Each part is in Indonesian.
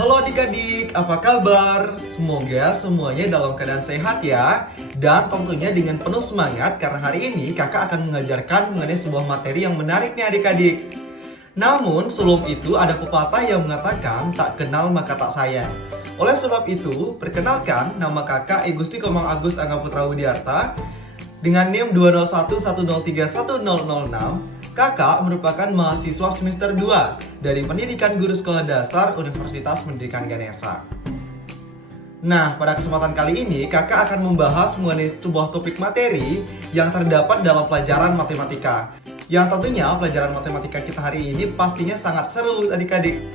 Halo adik-adik, apa kabar? Semoga semuanya dalam keadaan sehat ya. Dan tentunya dengan penuh semangat karena hari ini kakak akan mengajarkan mengenai sebuah materi yang menarik nih adik-adik. Namun sebelum itu ada pepatah yang mengatakan tak kenal maka tak sayang. Oleh sebab itu, perkenalkan nama kakak Igusti Komang Agus Angga Putra Widiarta dengan NIM 20110310006. Kakak merupakan mahasiswa semester 2 dari Pendidikan Guru Sekolah Dasar Universitas Pendidikan Ganesha. Nah, pada kesempatan kali ini kakak akan membahas mengenai sebuah topik materi yang terdapat dalam pelajaran matematika. Yang tentunya pelajaran matematika kita hari ini pastinya sangat seru adik-adik.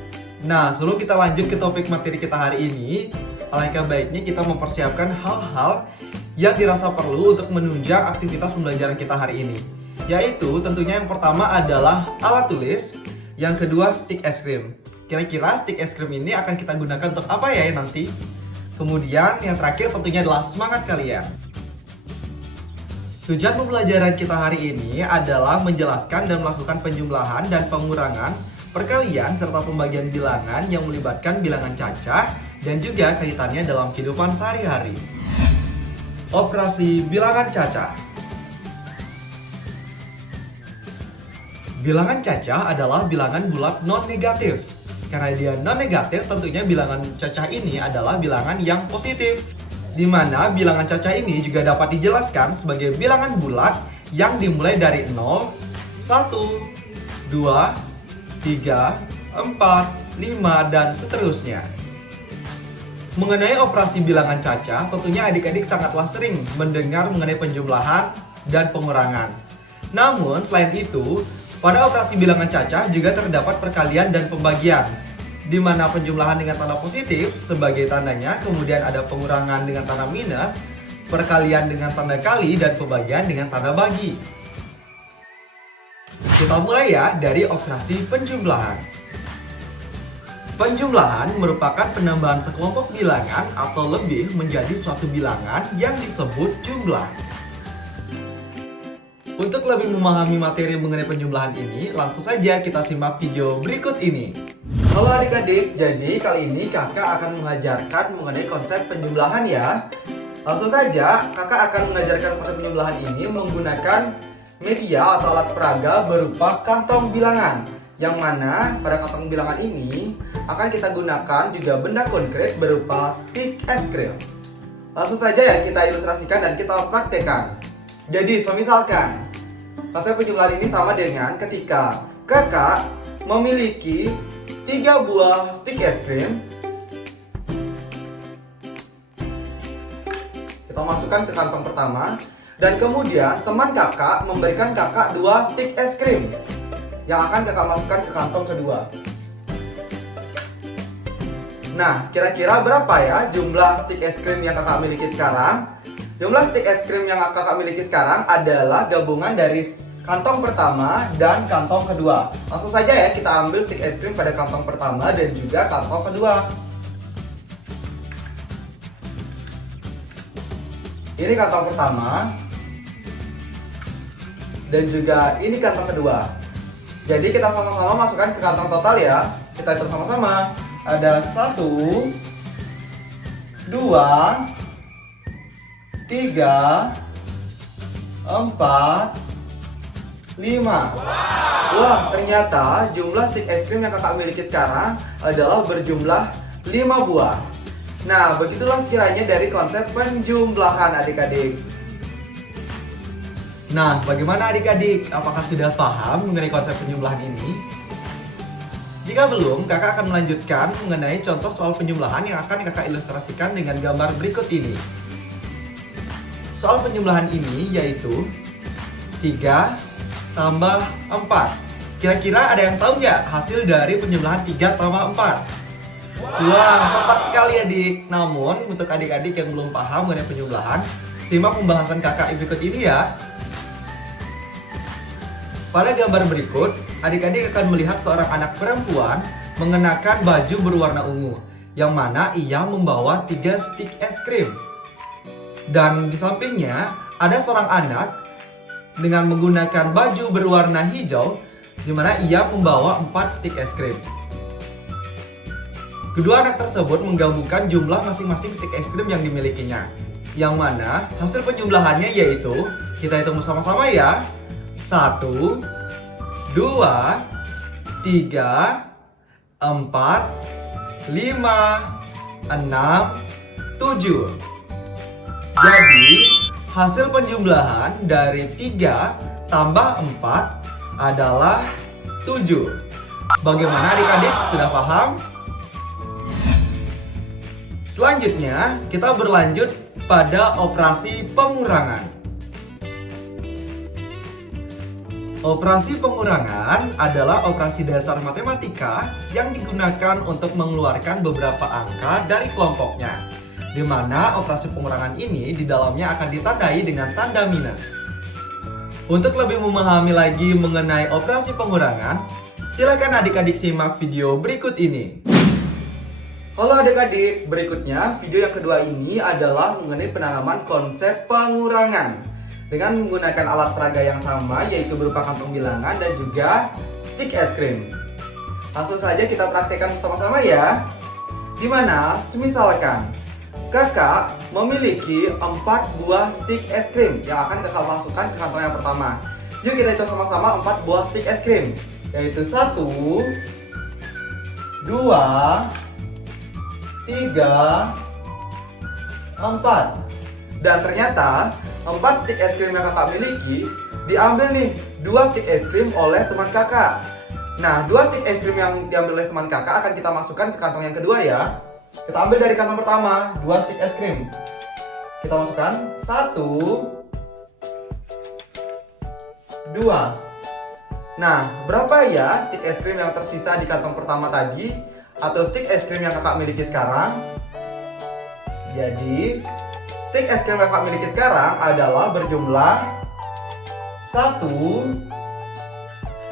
Nah, sebelum kita lanjut ke topik materi kita hari ini, alangkah baiknya kita mempersiapkan hal-hal yang dirasa perlu untuk menunjang aktivitas pembelajaran kita hari ini. Yaitu tentunya yang pertama adalah alat tulis, yang kedua stick es krim. Kira-kira stick es krim ini akan kita gunakan untuk apa ya nanti? Kemudian yang terakhir tentunya adalah semangat kalian. Tujuan pembelajaran kita hari ini adalah menjelaskan dan melakukan penjumlahan dan pengurangan, perkalian serta pembagian bilangan yang melibatkan bilangan cacah dan juga kaitannya dalam kehidupan sehari-hari. Operasi bilangan cacah. Bilangan cacah adalah bilangan bulat non-negatif. Karena dia non-negatif, tentunya bilangan cacah ini adalah bilangan yang positif. Di mana bilangan cacah ini juga dapat dijelaskan sebagai bilangan bulat yang dimulai dari 0, 1, 2, 3, 4, 5, dan seterusnya. Mengenai operasi bilangan cacah, tentunya adik-adik sangatlah sering mendengar mengenai penjumlahan dan pengurangan. Namun, selain itu, pada operasi bilangan cacah juga terdapat perkalian dan pembagian, di mana penjumlahan dengan tanda positif sebagai tandanya, kemudian ada pengurangan dengan tanda minus, perkalian dengan tanda kali, dan pembagian dengan tanda bagi. Kita mulai ya dari operasi penjumlahan. Penjumlahan merupakan penambahan sekelompok bilangan atau lebih menjadi suatu bilangan yang disebut jumlah. Untuk lebih memahami materi mengenai penjumlahan ini, langsung saja kita simak video berikut ini. Halo adik-adik, jadi kali ini kakak akan mengajarkan mengenai konsep penjumlahan ya. Langsung saja, kakak akan mengajarkan konsep penjumlahan ini menggunakan media atau alat peraga berupa kantong bilangan. Yang mana pada kantong bilangan ini akan kita gunakan juga benda konkret berupa stick es krim. Langsung saja ya kita ilustrasikan dan kita praktekkan. Jadi, misalkan konsep penjumlahan ini sama dengan ketika kakak memiliki 3 buah stick es krim. Kita masukkan ke kantong pertama. Dan kemudian teman kakak memberikan kakak 2 stick es krim yang akan kakak masukkan ke kantong kedua. Nah, kira-kira berapa ya jumlah stick es krim yang kakak miliki sekarang? Jumlah stick es krim yang kakak miliki sekarang adalah gabungan dari kantong pertama dan kantong kedua. Langsung saja ya kita ambil stick es krim pada kantong pertama dan juga kantong kedua. Ini kantong pertama dan juga ini kantong kedua. Jadi kita sama-sama masukkan ke kantong total ya. Kita hitung sama-sama. Ada 1, 2, 3, 4, 5. Wah, ternyata jumlah stick es krim yang kakak miliki sekarang adalah berjumlah 5 buah. Nah, begitulah sekiranya dari konsep penjumlahan adik-adik. Nah, bagaimana adik-adik? Apakah sudah paham mengenai konsep penjumlahan ini? Jika belum, kakak akan melanjutkan mengenai contoh soal penjumlahan yang akan kakak ilustrasikan dengan gambar berikut ini. Soal penjumlahan ini yaitu 3 tambah 4. Kira-kira ada yang tahu nggak hasil dari penjumlahan 3 tambah 4? Wah, tepat sekali adik. Namun, untuk adik-adik yang belum paham mengenai penjumlahan, simak pembahasan kakak berikut ini ya. Pada gambar berikut, adik-adik akan melihat seorang anak perempuan mengenakan baju berwarna ungu, yang mana ia membawa 3 stick es krim. Dan di sampingnya ada seorang anak dengan menggunakan baju berwarna hijau, di mana ia membawa 4 stick es krim. Kedua anak tersebut menggabungkan jumlah masing-masing stik es krim yang dimilikinya. Yang mana hasil penjumlahannya yaitu, kita hitung bersama-sama ya. 1, 2, 3, 4, 5, 6, 7. Jadi hasil penjumlahan dari 3 tambah 4 adalah 7. Bagaimana adik-adik, sudah paham? Selanjutnya kita berlanjut pada operasi pengurangan. Operasi pengurangan adalah operasi dasar matematika yang digunakan untuk mengeluarkan beberapa angka dari kelompoknya, di mana operasi pengurangan ini di dalamnya akan ditandai dengan tanda minus. Untuk lebih memahami lagi mengenai operasi pengurangan, silakan adik-adik simak video berikut ini. Halo adik-adik, berikutnya video yang kedua ini adalah mengenai penanaman konsep pengurangan dengan menggunakan alat peraga yang sama, yaitu berupa kantong bilangan dan juga stik es krim. Langsung saja kita praktekkan bersama-sama ya. Dimana semisalkan kakak memiliki 4 buah stik es krim yang akan kakak masukkan ke kantong yang pertama. Yuk kita hitung sama-sama 4 buah stik es krim, yaitu 1, 2, 3, 4. Dan ternyata 4 stik es krim yang kakak miliki diambil nih 2 stik es krim oleh teman kakak. Nah, 2 stik es krim yang diambil oleh teman kakak akan kita masukkan ke kantong yang kedua ya. Kita ambil dari kantong pertama 2 stik es krim. Kita masukkan 1, 2. Nah, berapa ya stik es krim yang tersisa di kantong pertama tadi atau stik es krim yang kakak miliki sekarang? Jadi stik es krim yang kakak miliki sekarang adalah berjumlah 1,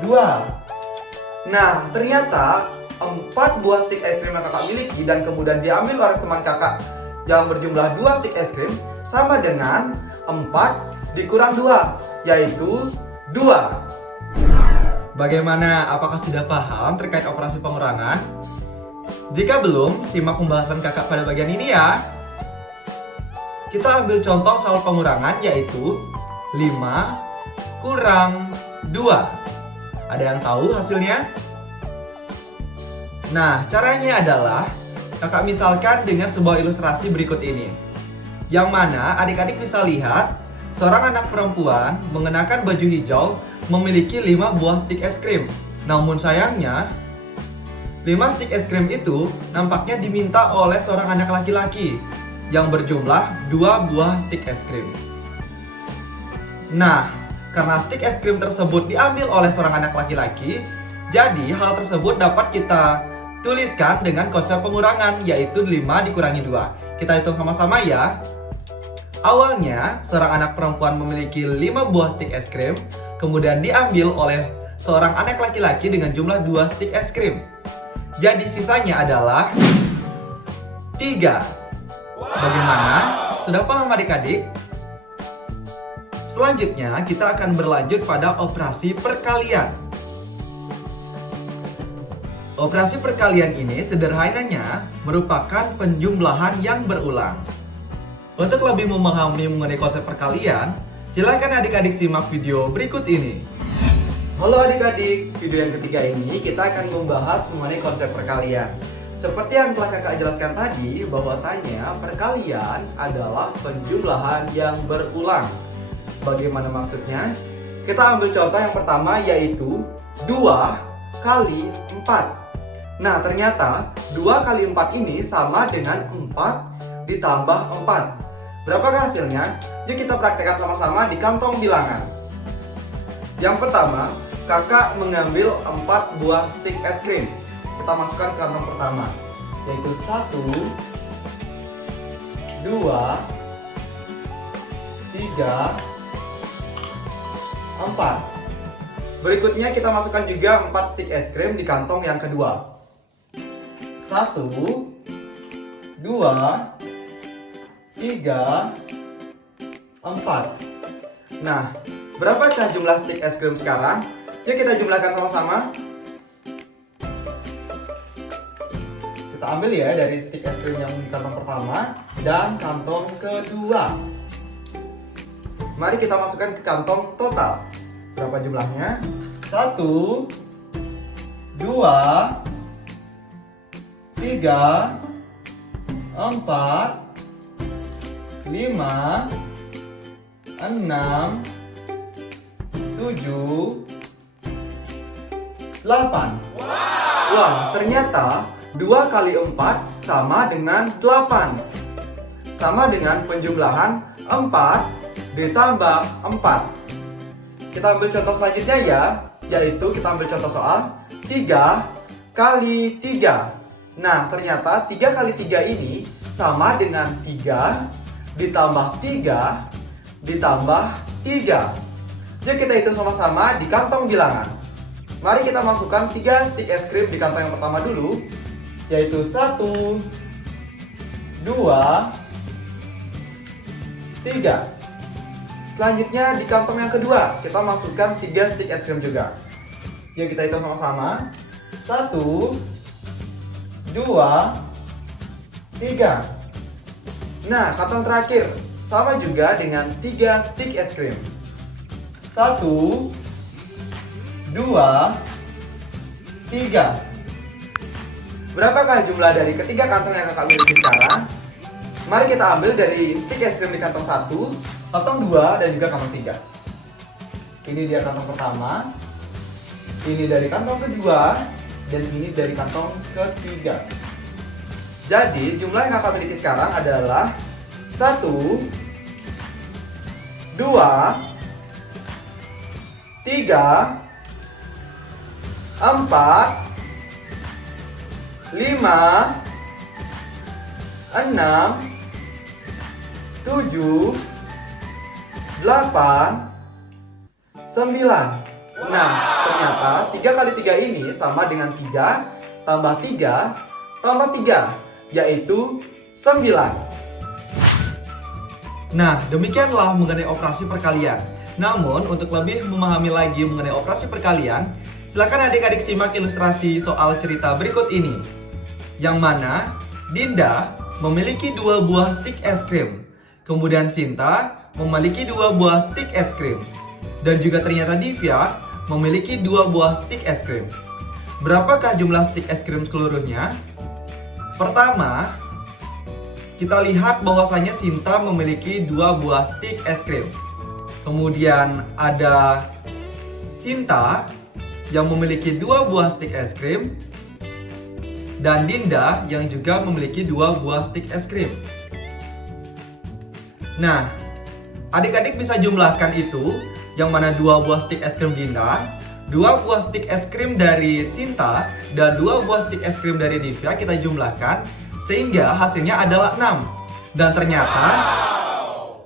2. Nah, ternyata 4 buah stik es krim yang kakak miliki dan kemudian diambil oleh teman kakak yang berjumlah 2 stik es krim sama dengan 4 dikurang 2, yaitu 2. Bagaimana? Apakah sudah paham terkait operasi pengurangan? Jika belum, simak pembahasan kakak pada bagian ini ya. Kita ambil contoh soal pengurangan, yaitu 5 kurang 2. Ada yang tahu hasilnya? Nah, caranya adalah kakak misalkan dengan sebuah ilustrasi berikut ini, yang mana adik-adik bisa lihat seorang anak perempuan mengenakan baju hijau memiliki 5 buah stik es krim. Namun sayangnya 5 stik es krim itu nampaknya diminta oleh seorang anak laki-laki yang berjumlah 2 buah stik es krim. Nah, karena stik es krim tersebut diambil oleh seorang anak laki-laki, jadi hal tersebut dapat kita tuliskan dengan konsep pengurangan, yaitu 5 dikurangi 2. Kita hitung sama-sama ya. Awalnya, seorang anak perempuan memiliki 5 buah stik es krim, kemudian diambil oleh seorang anak laki-laki dengan jumlah 2 stik es krim. Jadi sisanya adalah 3. Bagaimana? Sudah paham adik-adik? Selanjutnya kita akan berlanjut pada operasi perkalian. Operasi perkalian ini sederhananya merupakan penjumlahan yang berulang. Untuk lebih memahami mengenai konsep perkalian, silakan adik-adik simak video berikut ini. Halo adik-adik, video yang ketiga ini kita akan membahas mengenai konsep perkalian. Seperti yang telah kakak jelaskan tadi, bahwasanya perkalian adalah penjumlahan yang berulang. Bagaimana maksudnya? Kita ambil contoh yang pertama, yaitu 2 kali 4. Nah, ternyata 2 kali 4 ini sama dengan 4 ditambah 4. Berapakah hasilnya? Yuk kita praktekkan sama-sama di kantong bilangan. Yang pertama, kakak mengambil 4 buah stik es krim. Kita masukkan ke kantong pertama, yaitu 1, 2, 3, 4. Berikutnya kita masukkan juga 4 stik es krim di kantong yang kedua. 1, 2, 3, 4. Nah, berapakah jumlah stik es krim sekarang? Yuk kita jumlahkan sama-sama. Kita Kita ambil ya dari stick es krim yang di kantong pertama dan kantong kedua. Mari kita masukkan ke kantong total. Berapa jumlahnya? 1, 2, 3, 4, 5, 6, 7, 8. Wah, ternyata 2 kali 4 sama dengan 8. Sama dengan penjumlahan 4 ditambah 4. Kita ambil contoh selanjutnya ya, yaitu kita ambil contoh soal 3 kali 3. Nah, ternyata 3 kali 3 ini sama dengan 3 ditambah 3 ditambah 3. Jadi kita hitung sama-sama di kantong bilangan. Mari kita masukkan 3 stick es krim di kantong yang pertama dulu, yaitu 1, 2, 3. Selanjutnya di kantong yang kedua, kita masukkan 3 stick es krim juga. Yuk kita hitung sama-sama. 1, 2, 3. Nah, kantong terakhir sama juga dengan 3 stick es krim. 1, 2, 3. Berapakah jumlah dari ketiga kantong yang kakak miliki sekarang? Mari kita ambil dari stick es krim di kantong 1, kantong 2, dan juga kantong 3. Ini dia kantong pertama, ini dari kantong kedua, dan ini dari kantong ketiga. Jadi jumlah yang kakak miliki sekarang adalah 1, 2, 3, 4, 5, 6, 7, 8, 9. Nah, ternyata 3 kali 3 ini sama dengan 3 tambah 3 tambah 3, yaitu 9. Nah, demikianlah mengenai operasi perkalian. Namun, untuk lebih memahami lagi mengenai operasi perkalian, silakan adik-adik simak ilustrasi soal cerita berikut ini. Yang mana Dinda memiliki 2 buah stick es krim. Kemudian Sinta memiliki 2 buah stick es krim. Dan juga ternyata Divya memiliki 2 buah stick es krim. Berapakah jumlah stick es krim seluruhnya? Pertama, kita lihat bahwasanya Sinta memiliki 2 buah stick es krim. Kemudian ada Sinta yang memiliki 2 buah stick es krim, dan Dinda yang juga memiliki 2 buah stick es krim. Nah, adik-adik bisa jumlahkan itu, yang mana 2 buah stick es krim Dinda, 2 buah stick es krim dari Sinta, dan 2 buah stick es krim dari Divya kita jumlahkan, sehingga hasilnya adalah 6. Dan ternyata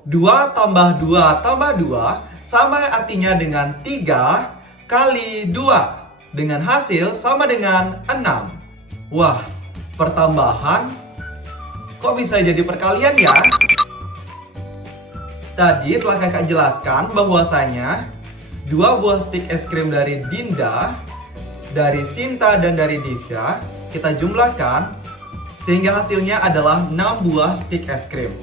2 tambah 2 tambah 2 sama artinya dengan 3 kali 2, dengan hasil sama dengan 6. Wah, pertambahan kok bisa jadi perkalian ya? Tadi telah kakak jelaskan bahwasanya 2 buah stick es krim dari Dinda, dari Sinta, dan dari Divya kita jumlahkan sehingga hasilnya adalah 6 buah stick es krim.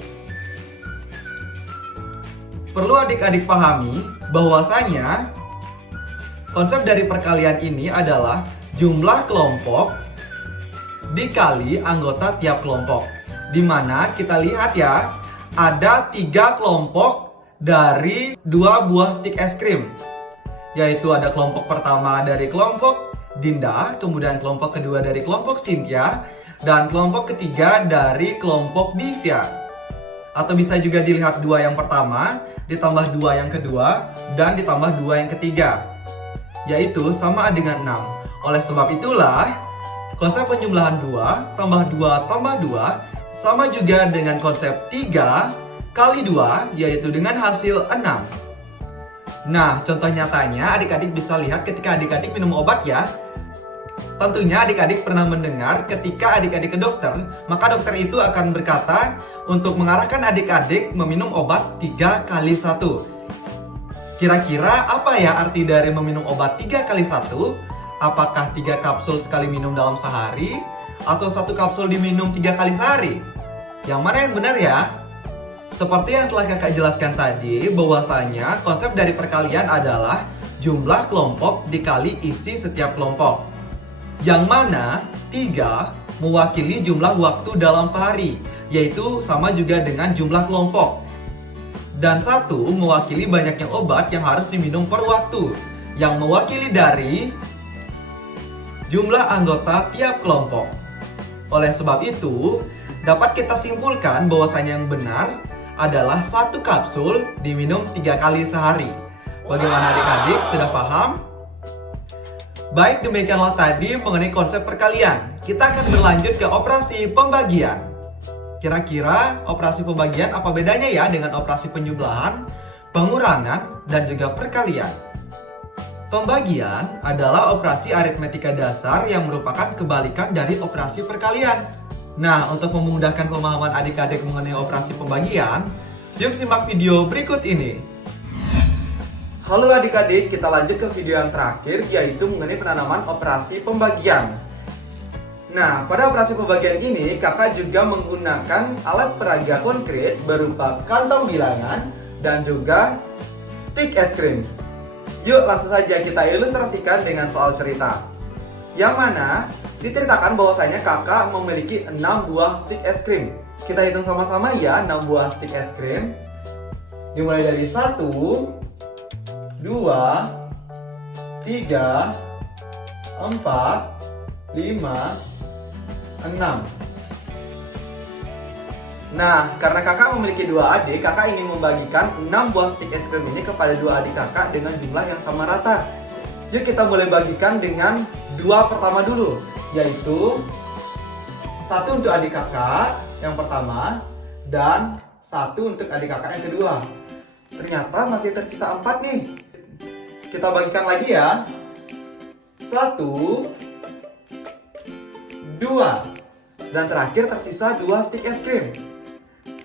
Perlu adik-adik pahami bahwasanya konsep dari perkalian ini adalah jumlah kelompok dikali anggota tiap kelompok. Dimana kita lihat ya, ada 3 kelompok dari 2 buah stick es krim. Yaitu ada kelompok pertama dari kelompok Dinda, kemudian kelompok kedua dari kelompok Cynthia, dan kelompok ketiga dari kelompok Divya. Atau bisa juga dilihat 2 yang pertama, ditambah 2 yang kedua, dan ditambah 2 yang ketiga, yaitu sama dengan 6. Oleh sebab itulah, konsep penjumlahan 2 tambah 2 tambah 2 sama juga dengan konsep 3 kali 2, yaitu dengan hasil 6. Nah, contoh nyatanya adik-adik bisa lihat ketika adik-adik minum obat ya. Tentunya adik-adik pernah mendengar ketika adik-adik ke dokter, maka dokter itu akan berkata untuk mengarahkan adik-adik meminum obat 3 kali 1. Kira-kira apa ya arti dari meminum obat 3 kali 1? Apakah 3 kapsul sekali minum dalam sehari? atau satu kapsul diminum 3 kali sehari? Yang mana yang benar ya? Seperti yang telah kakak jelaskan tadi, bahwasanya konsep dari perkalian adalah jumlah kelompok dikali isi setiap kelompok. Yang mana 3 mewakili jumlah waktu dalam sehari, yaitu sama juga dengan jumlah kelompok. Dan 1 mewakili banyaknya obat yang harus diminum per waktu, yang mewakili dari jumlah anggota tiap kelompok. Oleh sebab itu, dapat kita simpulkan bahwasanya yang benar adalah 1 kapsul diminum 3 kali sehari. Bagaimana adik-adik, sudah paham? Baik, demikianlah tadi mengenai konsep perkalian. Kita akan berlanjut ke operasi pembagian. Kira-kira operasi pembagian apa bedanya ya dengan operasi penjumlahan, pengurangan, dan juga perkalian? Pembagian adalah operasi aritmetika dasar yang merupakan kebalikan dari operasi perkalian. Nah, untuk memudahkan pemahaman adik-adik mengenai operasi pembagian, yuk simak video berikut ini. Halo adik-adik, kita lanjut ke video yang terakhir, yaitu mengenai penanaman operasi pembagian. Nah, pada operasi pembagian ini, kakak juga menggunakan alat peraga konkret berupa kantong bilangan dan juga stik es krim. Yuk langsung saja kita ilustrasikan dengan soal cerita. Yang mana diceritakan bahwasanya kakak memiliki 6 buah stik es krim. Kita hitung sama-sama ya, 6 buah stik es krim. Dimulai dari 1, 2, 3, 4, 5, 6. Nah, karena kakak memiliki 2 adik, kakak ingin membagikan 6 buah stik es krim ini kepada 2 adik kakak dengan jumlah yang sama rata. Yuk kita mulai bagikan dengan 2 pertama dulu, yaitu 1 untuk adik kakak yang pertama dan 1 untuk adik kakak yang kedua. Ternyata masih tersisa 4 nih. Kita bagikan lagi ya. 1, 2, dan terakhir tersisa 2 stik es krim.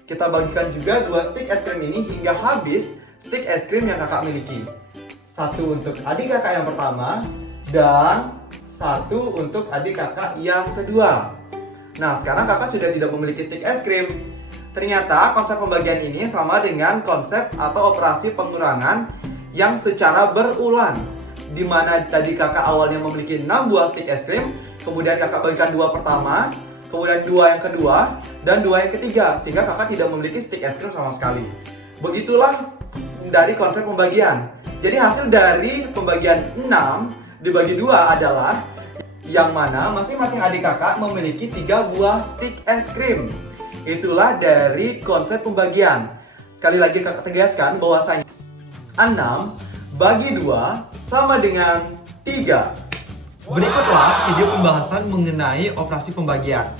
Kita bagikan juga 2 stik es krim ini hingga habis stik es krim yang kakak miliki. 1 untuk adik kakak yang pertama dan 1 untuk adik kakak yang kedua. Nah, sekarang kakak sudah tidak memiliki stik es krim. Ternyata konsep pembagian ini sama dengan konsep atau operasi pengurangan yang secara berulang, di mana tadi kakak awalnya memiliki 6 buah stik es krim, kemudian kakak bagikan 2 pertama, kemudian 2 yang kedua, dan 2 yang ketiga, sehingga kakak tidak memiliki stik es krim sama sekali. Begitulah dari konsep pembagian. Jadi hasil dari pembagian 6 dibagi 2 adalah yang mana masing-masing adik kakak memiliki 3 buah stik es krim. Itulah dari konsep pembagian. Sekali lagi kakak tegaskan bahwasanya 6 bagi 2 sama dengan 3. Berikutlah video pembahasan mengenai operasi pembagian.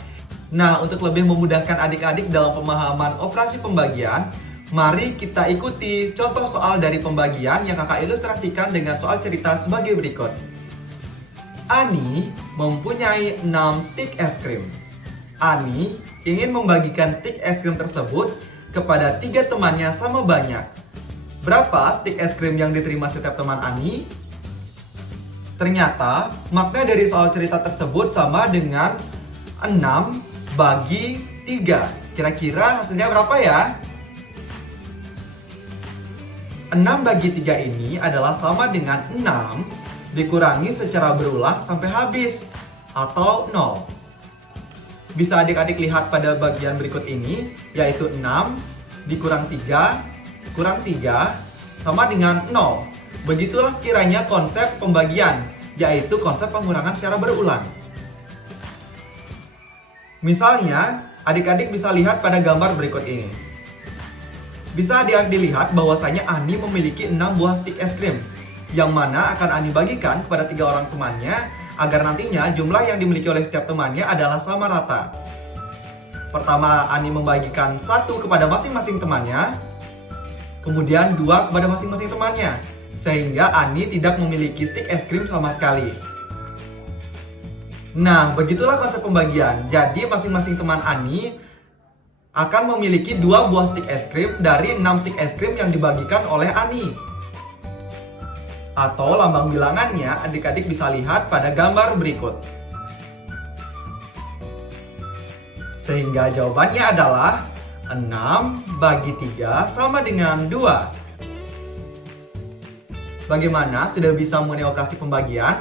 Nah, untuk lebih memudahkan adik-adik dalam pemahaman operasi pembagian, mari kita ikuti contoh soal dari pembagian yang kakak ilustrasikan dengan soal cerita sebagai berikut. Ani mempunyai 6 stik es krim. Ani ingin membagikan stik es krim tersebut kepada 3 temannya sama banyak. Berapa stik es krim yang diterima setiap teman Ani? Ternyata makna dari soal cerita tersebut sama dengan 6 bagi 3. Kira-kira hasilnya berapa ya? 6 bagi 3 ini adalah sama dengan 6 dikurangi secara berulang sampai habis, atau 0. Bisa adik-adik lihat pada bagian berikut ini, yaitu 6 dikurang 3 kurang 3 sama dengan 0. Begitulah sekiranya konsep pembagian, yaitu konsep pengurangan secara berulang. Misalnya, adik-adik bisa lihat pada gambar berikut ini. Bisa dilihat bahwasanya Ani memiliki 6 buah stik es krim, yang mana akan Ani bagikan kepada 3 orang temannya agar nantinya jumlah yang dimiliki oleh setiap temannya adalah sama rata. Pertama, Ani membagikan 1 kepada masing-masing temannya, kemudian 2 kepada masing-masing temannya, sehingga Ani tidak memiliki stik es krim sama sekali. Nah, begitulah konsep pembagian. Jadi masing-masing teman Ani akan memiliki 2 buah stik es krim dari 6 stik es krim yang dibagikan oleh Ani. Atau lambang bilangannya adik-adik bisa lihat pada gambar berikut. Sehingga jawabannya adalah 6 bagi 3 sama dengan 2. Bagaimana? Sudah bisa mengenai operasi pembagian?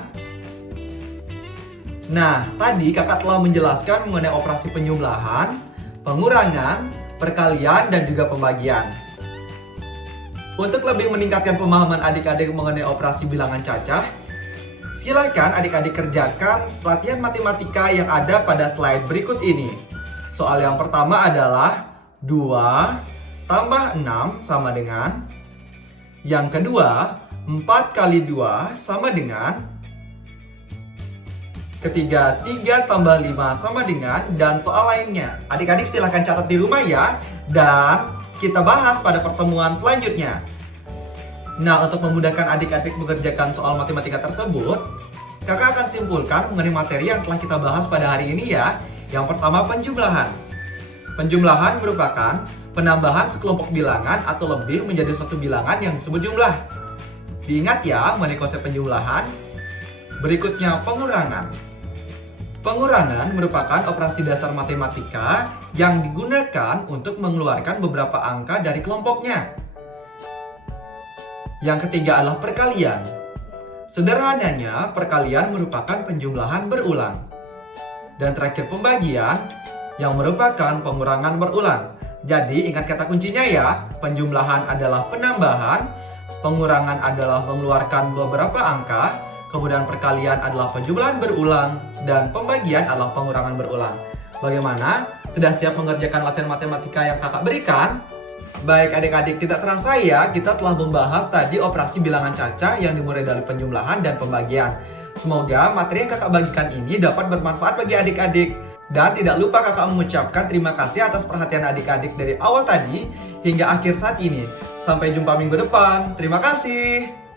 Nah, tadi kakak telah menjelaskan mengenai operasi penjumlahan, pengurangan, perkalian, dan juga pembagian. Untuk lebih meningkatkan pemahaman adik-adik mengenai operasi bilangan cacah, silakan adik-adik kerjakan pelatihan matematika yang ada pada slide berikut ini. Soal yang pertama adalah 2 tambah 6 sama dengan. Yang kedua, 4 kali 2 sama dengan. Ketiga, 3 tambah 5 sama dengan, dan soal lainnya. Adik-adik silahkan catat di rumah ya, dan kita bahas pada pertemuan selanjutnya. Nah, untuk memudahkan adik-adik mengerjakan soal matematika tersebut, kakak akan simpulkan mengenai materi yang telah kita bahas pada hari ini ya. Yang pertama, penjumlahan. Penjumlahan merupakan penambahan sekelompok bilangan atau lebih menjadi suatu bilangan yang disebut jumlah. Diingat ya mengenai konsep penjumlahan. Berikutnya, pengurangan. Pengurangan merupakan operasi dasar matematika yang digunakan untuk mengeluarkan beberapa angka dari kelompoknya. Yang ketiga adalah perkalian. Sederhananya, perkalian merupakan penjumlahan berulang. Dan terakhir, pembagian yang merupakan pengurangan berulang. Jadi ingat kata kuncinya ya, penjumlahan adalah penambahan, pengurangan adalah mengeluarkan beberapa angka, kemudian perkalian adalah penjumlahan berulang, dan pembagian adalah pengurangan berulang. Bagaimana? Sudah siap mengerjakan latihan matematika yang kakak berikan? Baik adik-adik, tidak terasa ya, kita telah membahas tadi operasi bilangan cacah yang dimulai dari penjumlahan dan pembagian. Semoga materi yang kakak bagikan ini dapat bermanfaat bagi adik-adik. Dan tidak lupa kakak mengucapkan terima kasih atas perhatian adik-adik dari awal tadi hingga akhir saat ini. Sampai jumpa minggu depan. Terima kasih.